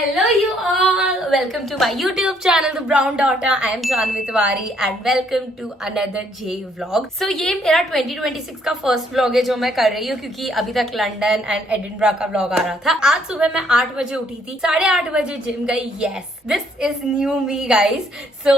Hello you all, welcome to my YouTube channel The Brown Daughter. I am Janvi Tiwari and welcome to another J vlog. So ये मेरा 2026 का first vlog है जो मैं कर रही हूँ क्योंकि अभी तक लंदन एंड एडिनबरा का व्लॉग आ रहा था। आज सुबह मैं 8 बजे उठी थी, 8:30 बजे जिम गई। Yes, this is new me guys. So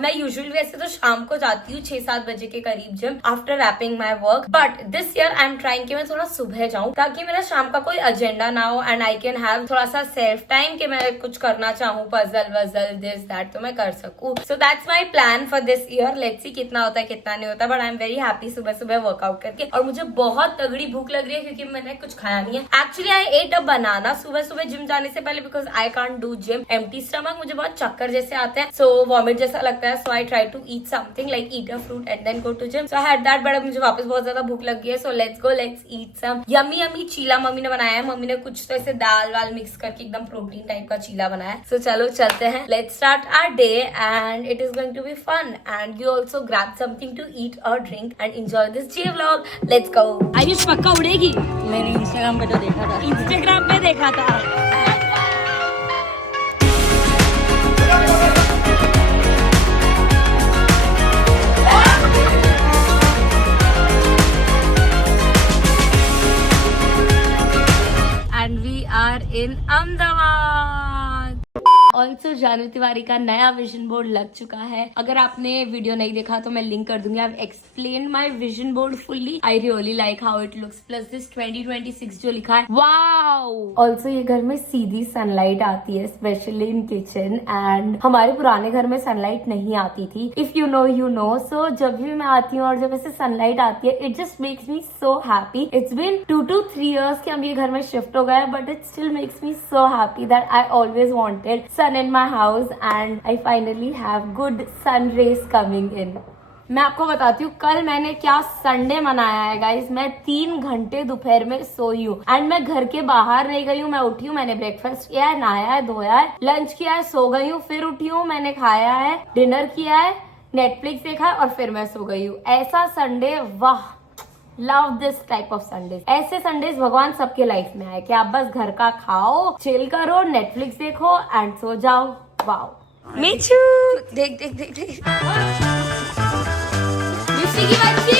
मैं यूजुअली वैसे तो शाम को जाती हूँ 6-7 बजे के करीब gym after wrapping my work, but this year I am trying कि मैं थोड़ा सुबह जाऊँ ताकि मेरा शाम का कोई एजेंडा ना हो एंड आई कैन हैव थोड़ा सा सेल्फ टाइम कि मैं कुछ करना चाहूँ, पजल वजल दिस दैट, तो मैं कर सकूँ। सो that's my plan for this year. Let's see कितना होता है कितना नहीं होता, but I am very happy सुबह सुबह वर्कआउट करके। और मुझे बहुत तगड़ी भूख लग रही है क्योंकि मैंने कुछ खाया नहीं है। एक्चुअली आई एट अ बनाना सुबह सुबह जिम जाने से पहले because I can't do gym empty stomach. मुझे बहुत चक्कर जैसे आते हैं, सो वॉमिट जैसा लगता है। So I try to eat something like eat a fruit and then go to gym. So I had that, but मुझे वापस बहुत ज्यादा भूख लग गई है। So let's go, let's eat some yummy yummy chila mummy ने बनाया है। मम्मी ने कुछ तो ऐसे दाल वाल मिक्स करके एकदम प्रोटीन टाइप का चीला बनाया है। सो चलो चलते हैं, let's start our day and it is going to be fun and you also grab something to eat और ड्रिंक एंड एंजॉय दिस जे व्लॉग। Let's go. आयुष पक्का उड़ेगी। मैंने इंस्टाग्राम पे तो देखा था। इंस्टाग्राम पे देखा था। And we are in Ahmedabad. Also Janvi Tiwari का नया विजन बोर्ड लग चुका है। अगर आपने वीडियो नहीं देखा तो मैं लिंक कर दूंगी। I explain my vision board fully. I really like how it looks, plus this 2026 जो लिखा है, वाओ। ऑल्सो ये घर में सीधी सनलाइट आती है, स्पेशली इन किचन, एंड हमारे पुराने घर में सनलाइट नहीं आती थी। If you know you know. So जब भी मैं आती हूँ और जब ऐसे सनलाइट आती है, it just makes me so happy. It's been 2 to 3 years कि हम ये घर में शिफ्ट हो गए, but it still makes me so happy that I always wanted sun in my house and I finally have good sun rays coming in. मैं आपको बताती हूँ कल मैंने क्या संडे मनाया है गाइस। मैं 3 घंटे दोपहर में सोई हूँ एंड मैं घर के बाहर नहीं गई हूँ। मैं उठी हूँ, मैंने ब्रेकफास्ट किया है, नहाया है, धोया है, लंच किया है, सो गई हूँ, फिर उठी हूँ, मैंने खाया है, डिनर किया है, नेटफ्लिक्स देखा है और फिर मैं सो गई हूँ। ऐसा संडे, वाह, love this type of Sundays. ऐसे संडेज भगवान सबके लाइफ में आए कि आप बस घर का खाओ, चिल करो, नेटफ्लिक्स देखो एंड सो जाओ। वाओ मिचू, देख देख देख देख मिशी की बच्ची।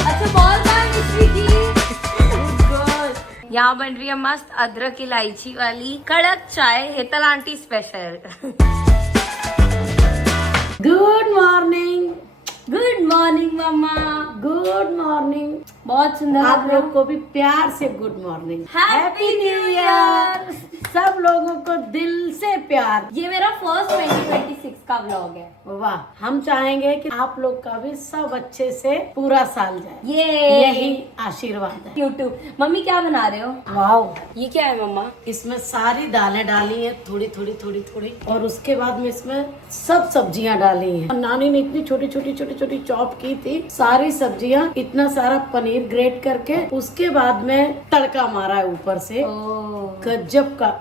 अच्छा बोल बाय मिशी की। यहाँ बन रही है मस्त अदरक इलायची वाली कड़क चाय, Hetal aunty special. Good morning. Good morning mumma. Good morning. बहुत सुंदर आप लोग को भी प्यार से good morning. Happy new year. सब लोगों को दिल से प्यार। ये मेरा फर्स्ट 2026 का व्लॉग है। वाह, हम चाहेंगे कि आप लोग का भी सब अच्छे से पूरा साल जाए, यही आशीर्वाद है। यूट्यूब। मम्मी क्या बना रहे हो? वाह, ये क्या है मम्मा? इसमें सारी दालें डाली हैं, थोड़ी थोड़ी थोड़ी थोड़ी, और उसके बाद में इसमें सब सब्जियां डाली हैं। और नानी ने इतनी छोटी छोटी छोटी छोटी चॉप की थी सारी सब्जियां, इतना सारा पनीर ग्रेट करके उसके बाद में तड़का मारा है ऊपर से। गजब का।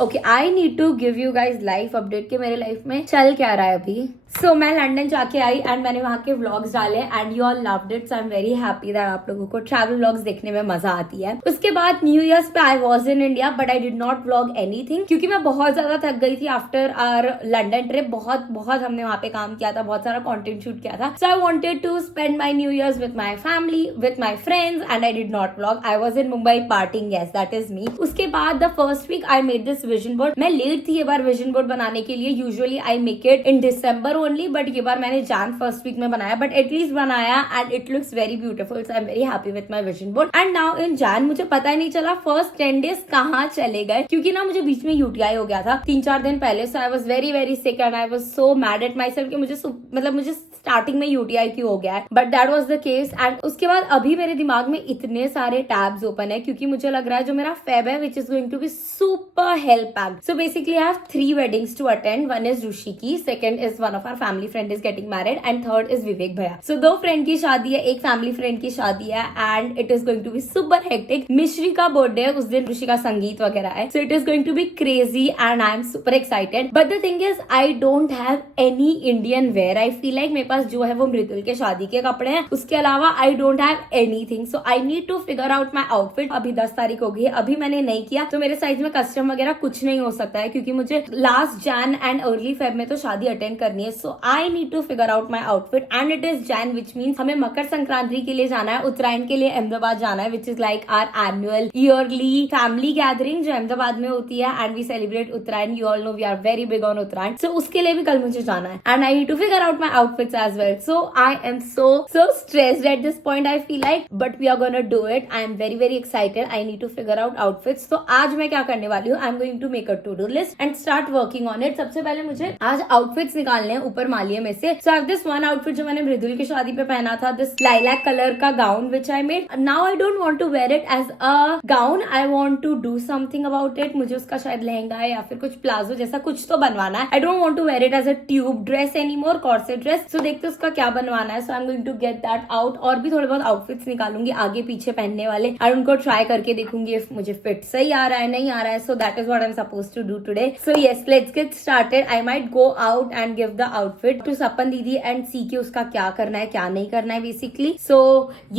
Okay, I need to give you guys life update कि मेरे लाइफ में चल क्या रहा है अभी। सो मैं लंदन जाके आई एंड मैंने वहाँ के व्लॉग्स डाले and you all loved it. So I am very happy that आप लोगों को ट्रैवल व्लॉग्स देखने में मजा आती है। उसके बाद न्यू ईयर्स पे I was in India but I did not vlog anything क्योंकि मैं बहुत ज्यादा थक गई थी आफ्टर आवर लंदन ट्रिप। बहुत हमने वहाँ पे काम किया था, बहुत सारा कॉन्टेंट शूट किया था। So I wanted to spend my new years with my family, with my friends and I did not vlog. I was in Mumbai partying, yes that is me. उसके बाद the first week I made this vision board. मैं late थी ये बार vision board बनाने के लिए। Usually I make it in December only, but ये बार मैंने जान फर्स्ट वीक में बनाया, बट एटलीस्ट बनाया and it looks very beautiful. So I am very happy with my vision board. And now in जान मुझे पता ही नहीं चला फर्स्ट 10 days कहाँ चले गए क्योंकि ना मुझे बीच में यूटीआई हो गया था 3-4 दिन पहले। So I was very very sick and I was so mad at myself कि मुझे स्टार्टिंग में यूटीआई क्यों हो गया है, but that was the case. And उसके बाद अभी मेरे दिमाग में इतने सारे टैब्स ओपन है क्योंकि मुझे लग रहा है जो मेरा फेब है which is going to be super help packed. So basically I have 3 weddings to attend. One is Rushi ki, second is one of our family friend is getting married, and third is Vivek Bhaiya. So 2 friend की शादी है, एक family friend की शादी है, and it is going to be super hectic. मिश्री का birthday है, उस दिन ऋषि का संगीत वगैरह है, so it is going to be crazy and I am super excited. But the thing is I don't have any Indian wear. I feel like मेरे पास जो है वो मृदुल के शादी के कपड़े हैं, उसके अलावा I don't have anything. So I need to figure out my outfit. अभी 10 तारीख हो गई है, अभी मैंने नहीं किया, तो मेरे साइज में कस्टम वगैरह कुछ नहीं हो सकता है, क्योंकि मुझे last Jan and early Feb में तो शादी अटेंड करनी है. So I need to figure out my outfit, and it is Jan, which means हमें मकर संक्रांति के लिए जाना है, उत्तरायण के लिए अहमदाबाद जाना है, which is like our annual yearly family gathering जो अहमदाबाद में होती है, and we celebrate Uttarayan. You all know we are very big on Uttarayan, so उसके लिए भी कल मुझे जाना है, and I need to figure out my outfits as well. So I am so stressed at this point, I feel like, but we are gonna do it. I am very excited. I need to figure out outfits. तो आज मैं क्या करने वाली हूँ, I am going to make a to-do list and start working on it. सबसे पहले मुझे आज outfits निकालने हैं ऊपर मालिये में से. So I have this one outfit जो मैंने मृदुल की शादी पे पहना था, this lilac color का gown which I made. Now I don't want to wear it as a gown. I want to do something about it. मुझे उसका शायद लहंगा या फिर कुछ प्लाजो जैसा कुछ तो बनवाना है. I don't want to wear it as a tube dress anymore, corset dress. So देखते उसका क्या बनवाना है. So I'm going to get that out. और भी थोड़े बहुत आउटफिट्स निकालूंगी आगे पीछे पहनने वाले, और उनको ट्राई करके देखूंगी if मुझे फिट सही आ रहा है नहीं आ रहा है. So that is what I'm supposed to do today. So yes, let's get started. I might go out and give the outfit to सपन दीदी and see कि उसका क्या करना है क्या नहीं करना है basically. So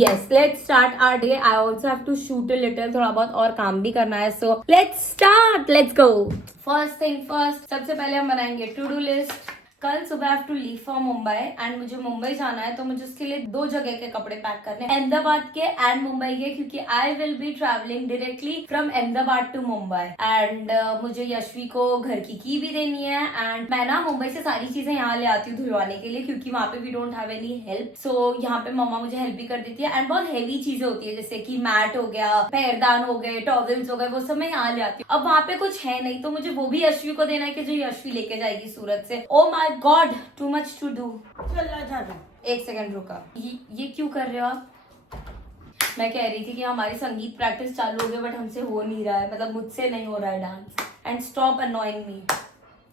yes, let's start our day. I also have to shoot a little, थोड़ा बहुत और काम भी करना है. So let's start. Let's go. First thing first, सबसे पहले हम बनाएंगे to do list. कल सुबह have to leave for Mumbai, and मुझे मुंबई जाना है, तो मुझे उसके लिए 2 जगह के कपड़े पैक करने हैं, अहमदाबाद के एंड मुंबई के, क्योंकि I will be travelling directly from Ahmedabad to Mumbai. And मुझे यशवी को घर की भी देनी है, एंड मैं ना मुंबई से सारी चीजें यहाँ ले आती हूँ धुलवाने के लिए, क्योंकि वहाँ पे we don't have any help. So यहाँ पे मम्मा मुझे हेल्प भी कर देती है, एंड बहुत हेवी चीजें होती है, जैसे कि मैट हो गया, पैरदान हो गए, टॉवल्स हो गए, वो सब मैं यहाँ ले आती हूँ. अब वहाँ पे कुछ है नहीं, तो मुझे वो भी यशवी को देना है कि जो यशवी लेके जाएगी सूरत से. Oh my god, too much to do. एक सेकंड रुका, ये क्यों कर रहे हो आप? मैं कह रही थी कि हमारी संगीत प्रैक्टिस चालू हो गई, बट हमसे हो नहीं रहा है, मतलब मुझसे नहीं हो रहा है डांस. एंड स्टॉप अनोइंग मी.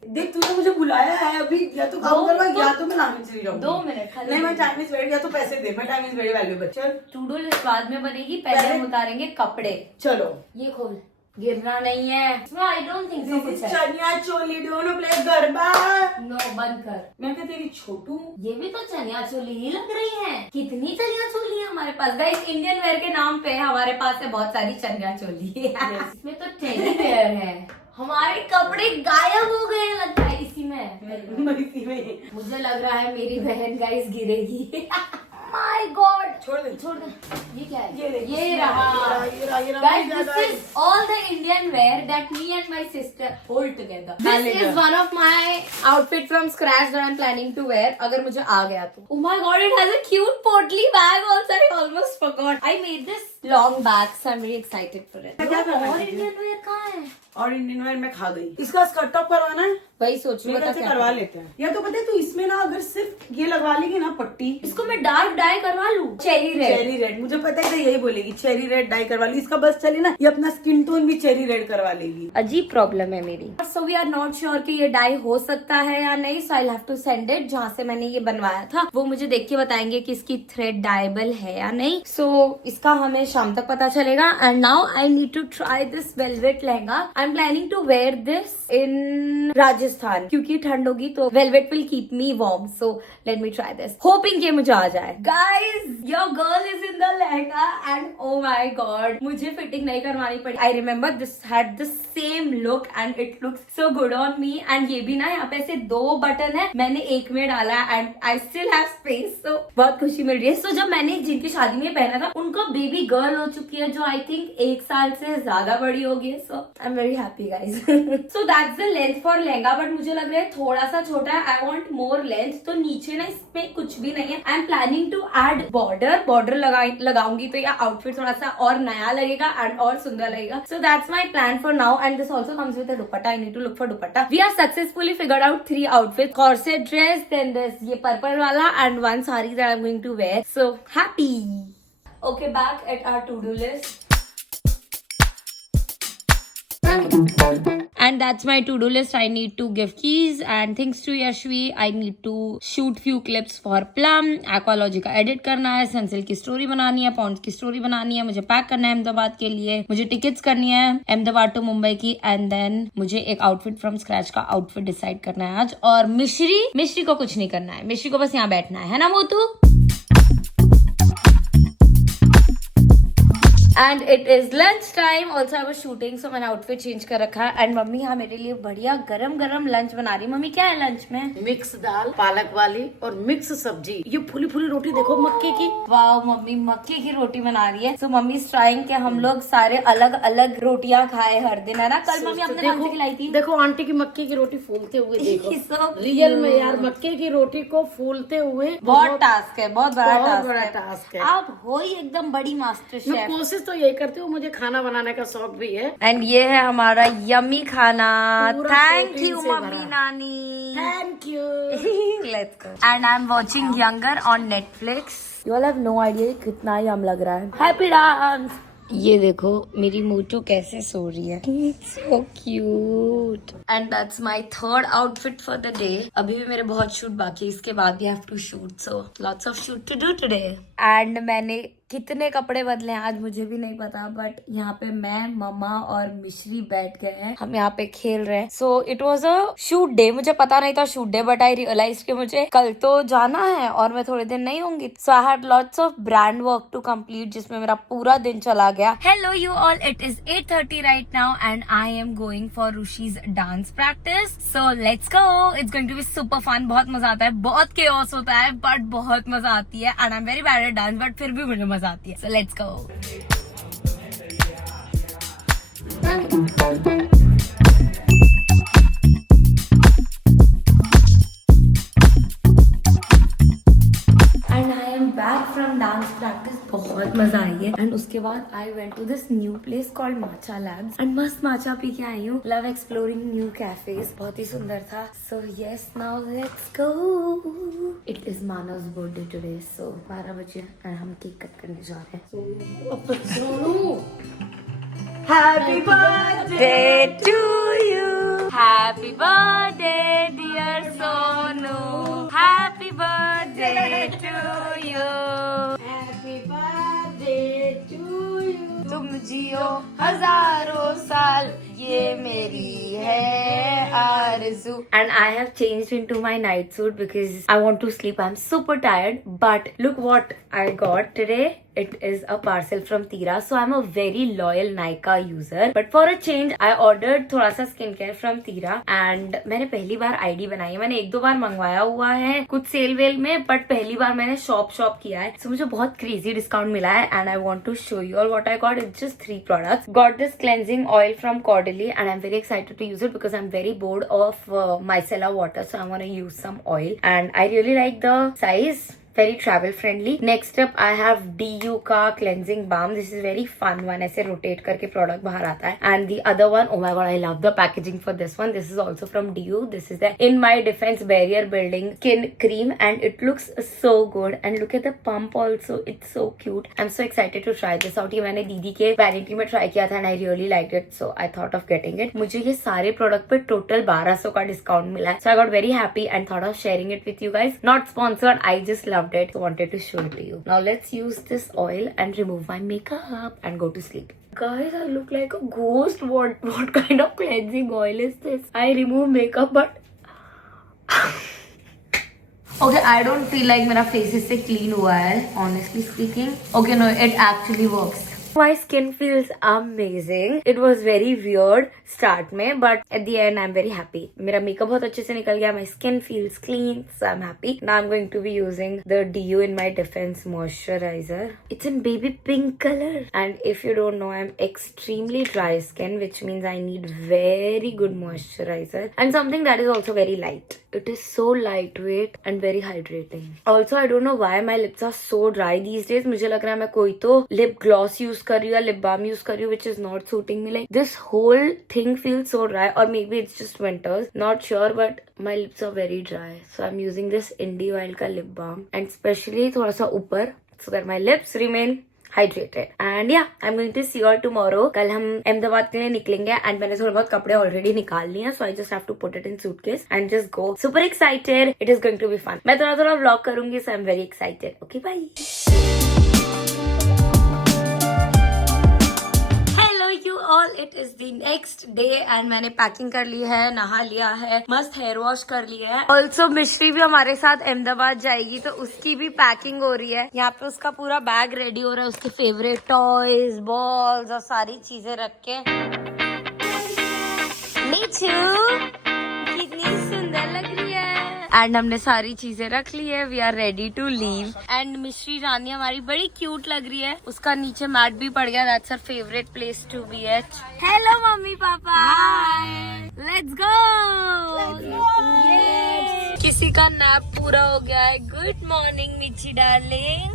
देख तूने मुझे बुलाया है अभी, या तो काम करवा या तो मैं लाने चली जाऊंगी. 2 मिनट खाली. नहीं, मैं टाइम इज वेरी, या तो पैसे दे, मैं टाइम इज वेरी वैल्यूएबल. चल टू डू लिस्ट बाद में बनेगी, पहले हम उतारेंगे कपड़े. चलो. ये खोल, गिरना नहीं है. आई डोंट थिंक सो कुछ है. Chaniya choli Donno play garba. No, बंद कर. मैं क्या तेरी छोटू? ये भी तो चनिया चोली ही लग रही है. कितनी चनिया चोली है हमारे पास गाइस. इंडियन वेयर के नाम पे हमारे पास है बहुत सारी चनिया चोली. इसमें तो टेडी वेयर है. हमारे कपड़े गायब हो गए लगता है इसी में. मुझे लग रहा है मेरी बहन गाइस गिरेगी. My God. छोड़ दे. ये क्या है? ये रहा. Guys, this is all the Indian wear that me and my sister hold together. This is one of my outfit from scratch that I'm planning to wear. अगर मुझे आ गया तो. Oh my god, it has a cute portly bag also. I almost forgot. I made this long bag, so I'm very excited for it. क्या करना है? और Indian wear कहाँ है? और इंडियन वेयर में खा गई. इसका स्कर्ट टॉप करवाना है, वही सोच रही मेरे से करवा लेते हैं. या तो पता है तू इसमें ना अगर सिर्फ ये लगवा लेगी ना पट्टी, इसको मैं डार्क डाई करवा लूँ. Cherry red. मुझे पता है कि यही बोलेगी, चेरी रेड डाई करवा ली. इसका बस चली ना, ये अपना स्किन टोन भी चेरी रेड करवा लेगी. अजीब प्रॉब्लम है मेरी. So we are not sure कि ये डाई हो सकता है या नहीं. So I have to send it. जहाँ से मैंने ये बनवाया था वो मुझे देख के बताएंगे कि इसकी थ्रेड डाइबल है या नहीं. सो इसका हमें शाम तक पता चलेगा. And now I need to try this velvet lehenga. I am planning to wear this in Rajasthan, क्योंकि ठंड होगी तो velvet will keep me warm. So let me try this, hoping कि मुझे आ जाए. Guys, your girl is in the lehenga, and oh my god, मुझे fitting नहीं करवानी पड़ी. I remember this had the same look and it looks so good on me. And ये भी ना, यहाँ पे ऐसे 2 बटन है, मैंने एक में डाला and I still have space. So बहुत खुशी मिल रही है. सो जब मैंने जिनकी शादी में पहना था उनको बेबी गर्ल हो चुकी है, जो आई थिंक 1 साल से ज्यादा बड़ी होगी. So I am very happy guys. So that's the length for lehenga, but मुझे लग रहा है थोड़ा सा छोटा है. I want more length. तो नीचे ना इसमें कुछ भी नहीं है. I am planning to add border लगाऊंगी तो यह आउटफिट थोड़ा सा और नया लगेगा एंड और सुंदर लगेगा. So that's my plan for now. And this also comes with a dupatta. I need to look for dupatta. We are successfully figured out 3 outfit. Corset dress, then this ये पर्पल वाला, and 1 sari that I am going to wear. So happy. Okay, back at our to do list. And that's my to-do list. I need to give keys and things to Yashvi. I need to shoot few clips for Plum. Aqualogy का edit करना है, Sunsilk की story बनानी है, Ponds की story बनानी है, मुझे पैक करना है अहमदाबाद के लिए, मुझे टिकट्स करनी है अहमदाबाद टू मुंबई की, एंड देन मुझे एक आउटफिट फ्रॉम स्क्रैच का आउटफिट डिसाइड करना है आज. और मिश्री को कुछ नहीं करना है, मिश्री को बस यहाँ बैठना है ना मोतू. And it is lunch time. Also I was shooting, so मैंने आउटफिट चेंज कर रखा है. एंड मम्मी यहाँ मेरे लिए बढ़िया गरम गरम लंच बना रही है. मम्मी क्या है लंच में? मिक्स दाल पालक वाली और मिक्स सब्जी. ये फुली फुली रोटी देखो मक्के की. वाओ, मम्मी मक्के की रोटी बना रही है. सो मम्मी इज ट्राइंग कि हम लोग सारे अलग अलग रोटियां खाए हर दिन, है ना. कल मम्मी अपने नाम से खिलाई थी. देखो आंटी की मक्के की रोटी फूलते हुए देखो. So रियल में यार मक्के की रोटी को फूलते हुए बहुत टास्क है, बहुत बड़ा टास्क है. आप हो ही एकदम बड़ी मास्टर मैं शेफ. कोशिश तो यही करती हूँ, मुझे खाना बनाने का शौक भी है. एंड ये है हमारा यम्मी खाना. पूरा थैंक प्रोटीन यू से मम्मी भरा. नानी. Thank you. Let's go. And I'm watching Younger on Netflix. You all have no idea कितना यम लग रहा है. Happy dance. ये देखो मेरी मोटू कैसे सो रही है. So cute. And that's my third outfit for the day. अभी भी मेरे बहुत शूट बाकी है, इसके बाद भी have to shoot. So lots of shoot to do today. And मैंने कितने कपड़े बदले हैं आज मुझे भी नहीं पता, बट यहाँ पे मैं, मम्मा और मिश्री बैठ गए हैं, हम यहाँ पे खेल रहे हैं. So it was a shoot day. मुझे पता नहीं था shoot day, but I realise कि मुझे कल तो जाना है और मैं थोड़े दिन नहीं होंगी. So I had lots of brand work to complete, जिसमें मेरा पूरा दिन चला गया. Hello you all, it is 8:30 right now and I am going for Rushi's dance practice. So let's go. It's going to be super fun. बहुत मजा आता है, बहुत केओस होता है, बट बहुत मजा आती है. And I am very bad at dance, but फिर भी मुझे मजा आती है. So let's go. And I am back from dance practice. बहुत मजा आई है. एंड उसके बाद I went to this new place called matcha labs and मस्त माचा पी के आई हूँ. Love exploring new cafes. बहुत ही सुंदर था. So yes, now let's go. It is Manav's birthday today. So 12 बजे एंड हम केक कट करने जा रहे हैं. Happy birthday. Day to you. Happy birthday dear Sonu. Happy birthday to you. Happy birthday to you. तुम जियो हजारों साल, ये मेरी है आरज़ू. And I have changed into my night suit because I want to sleep. I'm super tired. But look what I got today. It is a parcel from Tira. So I'm a very loyal Nykaa user. But for a change, I ordered थोड़ा सा skincare from Tira. And मैंने पहली बार ID बनाई है. मैंने 1-2 बार मंगवाया हुआ है कुछ सेल वेल में, but पहली बार मैंने शॉप किया है. So मुझे बहुत crazy डिस्काउंट मिला है. And I want to show you all what I got. It's just 3 products. Got this cleansing oil from Caudalie. And I'm very excited to use it because I'm very bored of micellar water. So I want to use some oil. And I really like the size. Very travel friendly. Next up I have DU का cleansing balm. This is very fun one. ऐसे rotate करके product बाहर आता है. And the other one, oh my god, I love the packaging for this one. This is also from DU. This is the In My Defense Barrier Building Skin Cream and it looks so good. And look at the pump also. It's so cute. I'm so excited to try this out. ये मैंने दीदी के vanity में try किया था and I really liked it. So I thought of getting it. मुझे ये सारे product पे total 1200 का discount मिला है. So I got very happy and thought of sharing it with you guys. Not sponsored. I just loved it. So wanted to show it to you. Now let's use this oil and remove my makeup and go to sleep. Guys, I look like a ghost. What kind of cleansing oil is this? I remove makeup but okay, I don't feel like मेरा face इससे clean हुआ है, honestly speaking. Okay, no, it actually works. My skin feels amazing. It was very weird start में, but at the end I'm very happy. मेरा makeup बहुत अच्छे से निकल गया. My skin feels clean, so I'm happy. Now I'm going to be using the DU In My Defense moisturizer. It's in baby pink color. And if you don't know, I'm extremely dry skin, which means I need very good moisturizer and something that is also very light. It is so lightweight and very hydrating. Also, I don't know why my lips are so dry these days. मुझे लग रहा है मैं कोई तो lip gloss use कर रही हूँ या lip balm use कर रही हूँ, which is not suiting me. Like this whole thing feels so dry, or maybe it's just winters. Not sure, but my lips are very dry. So I'm using this Indie Wild का lip balm and especially थोड़ा सा ऊपर, so that my lips remain hydrated. And yeah, I'm going to see you all tomorrow. कल हम अहमदाबाद के लिए निकलेंगे and मैंने थोड़े बहुत कपड़े already निकाल लिए हैं, so I just have to put it in suitcase and just go. Super excited. It is going to be fun. मैं थोड़ा vlog करूंगी, so I'm very excited. Okay, bye. You all, it is the next day and मैंने packing कर ली है, नहा लिया है, मस्त हेयर वॉश कर लिया है. ऑल्सो मिश्री भी हमारे साथ अहमदाबाद जाएगी तो उसकी भी पैकिंग हो रही है. यहाँ पे उसका पूरा बैग रेडी हो रहा है, उसके फेवरेट टॉयज, बॉल्स और सारी चीजें रख के. कितनी सुंदर लग रही है. एंड हमने सारी चीजें रख ली है. We are ready to leave. And Mishri रानी हमारी बड़ी क्यूट लग रही है. उसका नीचे मैट भी पड़ गया. That's her favourite place to be at. Hello mummy papa. Let's go. किसी का नैप पूरा हो गया है. Good morning Michi darling.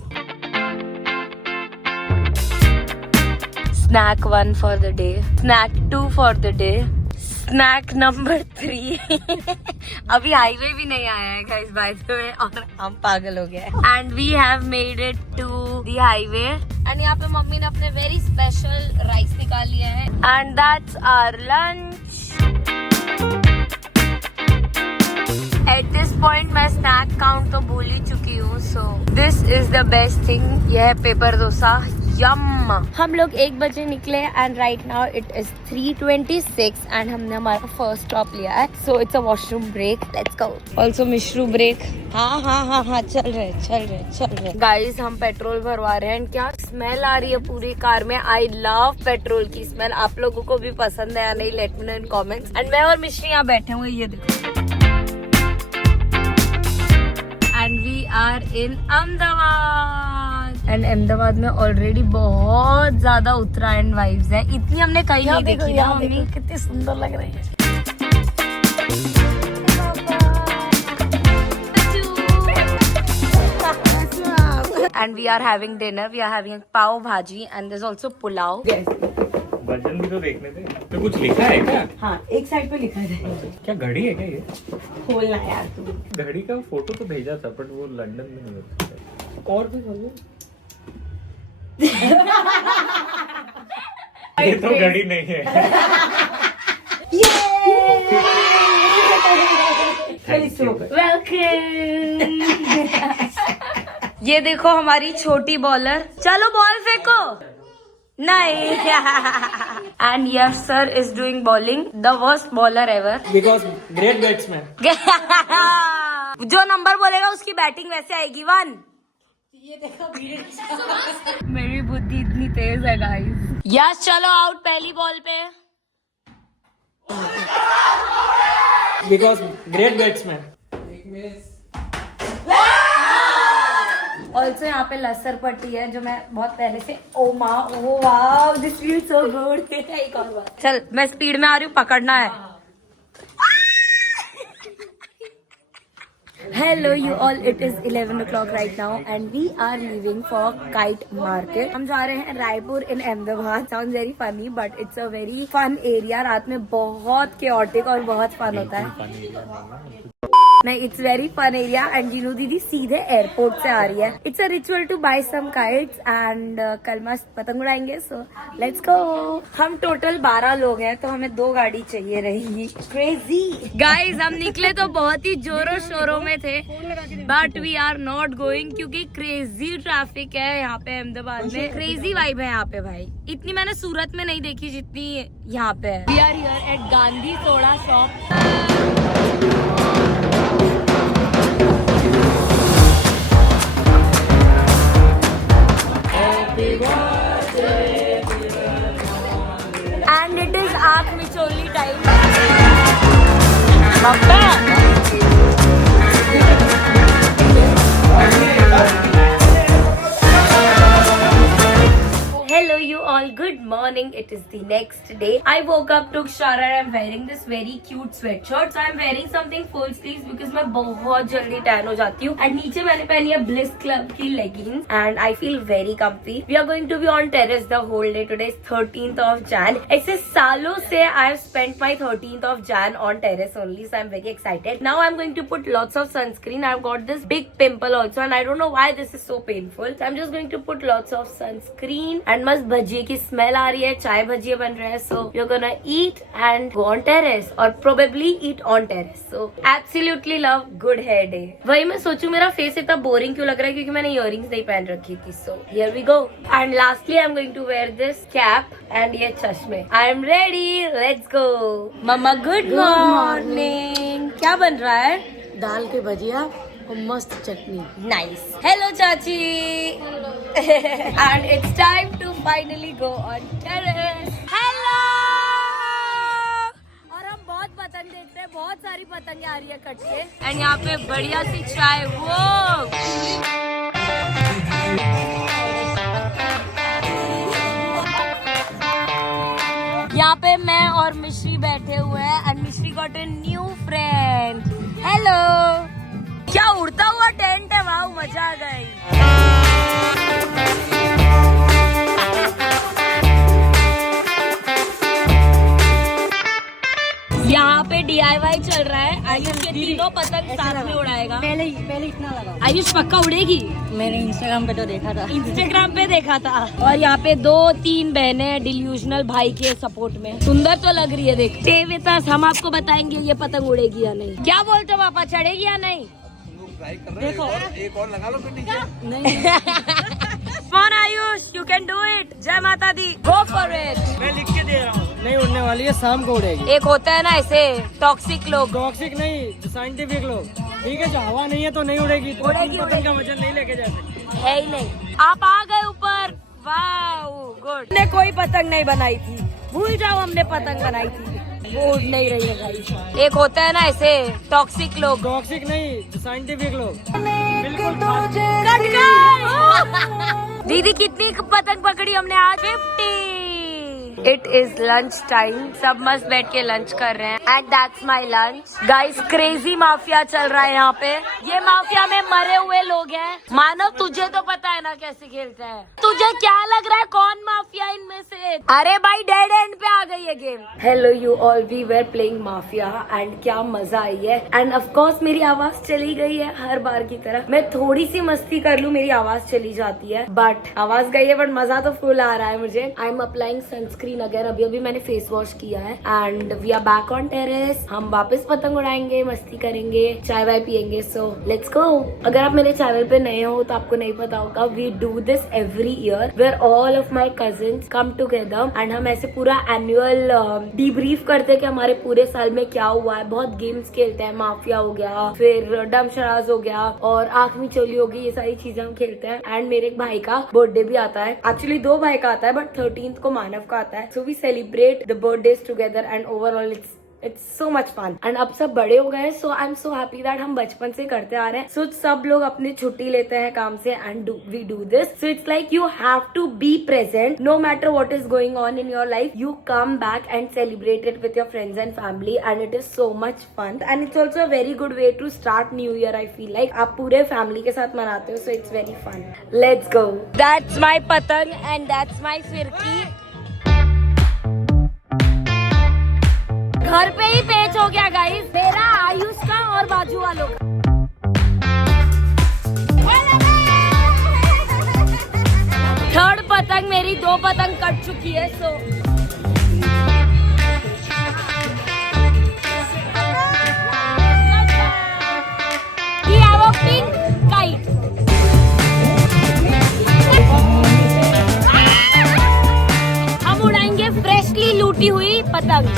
Snack 1 for the day, snack 2 for the day, snack number 3. अभी हाईवे भी नहीं आया है गाइस बाय द वे और हम पागल हो गए. And we have made it to the highway. And यहाँ पे मम्मी ने अपने वेरी स्पेशल राइस निकाल लिए हैं. And that's our lunch. At this point मैं स्नैक काउंट तो भूल ही चुकी हूँ. So this is the best thing. यह है पेपर डोसा. यम. हम लोग 1 बजे निकले and right now it is 3:26 and हमने हमारा फर्स्ट स्टॉप लिया है. So it's a washroom break. Let's go. Also Mishru break. हाँ चल रहे गाइस. हम पेट्रोल भरवा रहे हैं. क्या स्मेल आ रही है पूरी कार में. आई लव पेट्रोल की स्मेल. आप लोगों को भी पसंद है या नहीं, let me know in comments. And मैं और मिश्री यहाँ बैठे हुए. ये देखो. And we are in Ahmedabad. And Ahmedabad में ऑलरेडी बहुत ज्यादा उत्तरायण वाइब्स है. इतनी हमने कहीं नहीं देखी ना मम्मी. कितनी सुंदर लग रही है. And we are having dinner. We are having pav bhaji and there's also pulao. वजन भी तो देखने थे. तो कुछ लिखा है क्या? हाँ, एक साइड पे लिखा है. क्या घड़ी है क्या ये? खोलना यार तू. घड़ी का फोटो तो भेजा था बट वो लंदन में नहीं होता. और भी खोलो. ये तो घड़ी नहीं है. वेलकम. ये देखो हमारी छोटी बॉलर. चलो बॉल फेंको. नहीं. And yes sir is doing bowling. The worst bowler ever. Because great batsman. जो नंबर बोलेगा उसकी बैटिंग वैसे आएगी. 1. ये देखो मेरी बुद्धि इतनी तेज है गाइस. यस चलो आउट पहली बॉल पे. Because great batsman. ऑल्सो यहाँ पे लसर पट्टी है जो मैं बहुत पहले से. ओ माँ. Oh wow this feels so good. एक और बार. चल मैं स्पीड में आ रही हूँ. पकड़ना है. Hello you all, it is 11 o'clock right now and we are leaving for Kite Market. हम जा रहे हैं Raipur in Ahmedabad. Sounds very funny but it's a very fun area. रात में बहुत chaotic और बहुत fun होता है. नहीं, it's very fun area. And Jeenu दीदी सीधे एयरपोर्ट से आ रही है. It's a ritual to buy some kites and कल मस्त पतंग उड़ाएंगे. सो लेट्स गो. हम टोटल 12 लोग हैं तो हमें 2 गाड़ी चाहिए रहेगी. Crazy guys. हम निकले तो बहुत ही जोरों शोरों में थे but we are not going क्योंकि क्रेजी ट्रैफिक है यहाँ पे अहमदाबाद में. क्रेजी वाइब है यहाँ पे भाई. इतनी मैंने सूरत में नहीं देखी जितनी यहाँ पे है. We are here at Gandhi soda shop. And it is आँख मिचोली time. Hello you all, good morning. morning. It is the next day. I woke up, took shower and I'm wearing this very cute sweatshirt. So I'm wearing something full sleeves because मैं बहुत जल्दी tan हो जाती हूँ. And नीचे मैंने पहनी है Bliss Club की leggings and I feel very comfy. We are going to be on terrace the whole day. Today is 13th of Jan. ऐसे सालों से I have spent my 13th of Jan on terrace only, so I'm very excited. Now I'm going to put lots of sunscreen. I've got this big pimple also and I don't know why this is so painful. So I'm just going to put lots of sunscreen and मस्त भजिए की smell आ रही है, चाय भजिए बन रहे हैं. So we're gonna eat and go on terrace or probably eat on terrace. So absolutely love good hair day. वही मैं सोचूं मेरा face इतना boring क्यों लग रहा है क्योंकि मैंने earrings नहीं पहन रखी थी. So here we go. And lastly I'm going to wear this cap and ये चश्मे. I am ready. Let's go. Mamma good morning. क्या बन रहा है? दाल के भजिया और मस्त चटनी. Nice. Hello चाची. And it's time to finally go on terrace. Hello. और हम बहुत पतंग देखते हैं. बहुत सारी पतंगे आ रही है कट के. And यहाँ पे बढ़िया सी चाय. वो यहाँ पे मैं और मिश्री बैठे हुए हैं एंड मिश्री got a new friend. Hello. क्या उड़ता हुआ टेंट है. वाह मजा आ गई. यहाँ पे DIY चल रहा है. आयुष के तीनों पतंग साथ में उड़ाएगा. पहले इतना लगा. आयुष पक्का उड़ेगी. मैंने इंस्टाग्राम पे तो देखा था. इंस्टाग्राम पे देखा था. और यहाँ पे 2-3 बहनें डिल्यूजनल भाई के सपोर्ट में. सुंदर तो लग रही है. देखते हुए हम आपको बताएंगे ये पतंग उड़ेगी या नहीं. क्या बोलते हो पापा, चढ़ेगी या नहीं? देखो एक और लगा लो फिर नीचे. नहीं. Come on Ayush, you can do it. जय माता दी. Go for it. मैं लिख के दे रहा हूँ. नहीं उड़ने वाली है, शाम को उड़ेगी. एक होता है ना ऐसे टॉक्सिक लोग. टॉक्सिक नहीं, जो साइंटिफिक लोग. ठीक है, जो हवा नहीं है तो नहीं उड़ेगी. तो उड़ेगी, पतंग का वजन नहीं लेके जा सकते. है ही नहीं. आप आ गए ऊपर. वाह गुड. हमने कोई पतंग नहीं बनाई थी. भूल जाओ हमने पतंग बनाई थी. वो उड़ नहीं रही है गाइस. एक होता है ना ऐसे टॉक्सिक लोग. टॉक्सिक नहीं, जो साइंटिफिक लोग. बिल्कुल कट गए. दीदी कितनी पतंग पकड़ी हमने आज? 50. It is lunch time. सब मस्त बैठ के लंच कर रहे हैं and that's my lunch. Guys crazy mafia चल रहा है यहाँ पे. ये माफिया में मरे हुए लोग हैं. मानो तुझे तो पता है ना कैसे खेलते हैं. तुझे क्या लग रहा है कौन माफिया इनमें से? अरे भाई डेड एंड पे आ गई है game. Hello you all, we were playing mafia and क्या मजा आई है. एंड ऑफ कोर्स मेरी आवाज चली गई है हर बार की तरह. मैं थोड़ी सी मस्ती कर लूँ मेरी आवाज चली जाती है. बट आवाज गई है बट मजा तो फुल आ रहा है मुझे. आई एम अप्लाइंग सनस्क्रीन अगर अभी मैंने फेस वॉश किया है. And we are back on terrace. हम वापस पतंग उड़ाएंगे, मस्ती करेंगे, चाय वाय पियेंगे. So let's go. अगर आप मेरे चैनल पे नए हो तो आपको नहीं पता होगा, we do this every year where all of my cousins come together and हम ऐसे पूरा एनुअल डीब्रीफ करते हैं कि हमारे पूरे साल में क्या हुआ है. बहुत गेम्स खेलते हैं. माफिया हो गया, फिर डम शराज हो गया और आंख में चोली हो गई. ये सारी चीजें हम खेलते हैं. एंड मेरे एक भाई का बर्थडे भी आता है. एक्चुअली 2 भाई का आता है बट 13th को मानव का आता है. So we celebrate the birthdays together and overall it's so much fun. And अब सब बड़े हो गए so I'm so happy that हम बचपन से करते आ रहे हैं. So सब लोग अपनी छुट्टी लेते हैं काम से and we do this. So it's like you have to be present no matter what is going on in your life. You come back and celebrate it with your friends and family and it is so much fun. And it's also a very good way to start new year. I feel like आप पूरे family के साथ मनाते हो so it's very fun. Let's go. That's my patang and that's my firki. घर पे ही पेच हो गया गाइस. मेरा, आयुष का और बाजू वालों का. थर्ड पतंग मेरी. 2 पतंग कट चुकी है. सो वो पिंक काइट. हम उड़ाएंगे फ्रेशली लूटी हुई पतंग.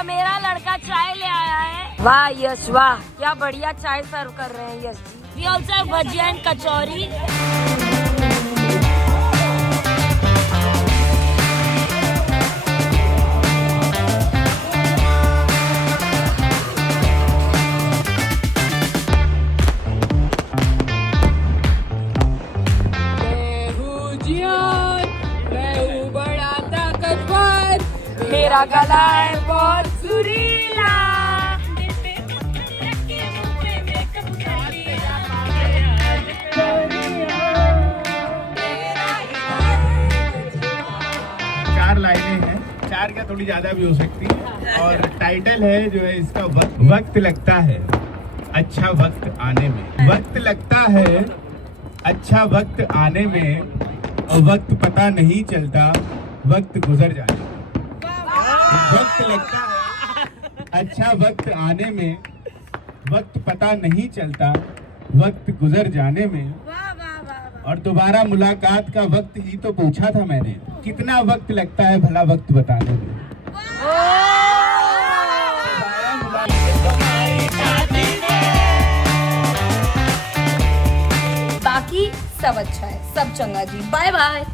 मेरा लड़का चाय ले आया है. वाह यश वाह, क्या बढ़िया चाय सर्व कर रहे हैं Yash ji. We also have bhajiya and kachori. मेरा गला है बहुत सुरीला। चार लाइनें हैं, चार क्या थोड़ी ज्यादा भी हो सकती है, और टाइटल है जो है इसका वक्त लगता है अच्छा वक्त आने में। वक्त लगता है अच्छा वक्त आने में, और वक्त पता नहीं चलता वक्त गुजर जाने में। वक्त लगता है अच्छा वक्त आने में, वक्त पता नहीं चलता वक्त गुजर जाने में। और दोबारा मुलाकात का वक्त ही तो पूछा था मैंने, कितना वक्त लगता है भला वक्त बताने में। बाकी सब अच्छा है, सब चंगा जी। Bye bye.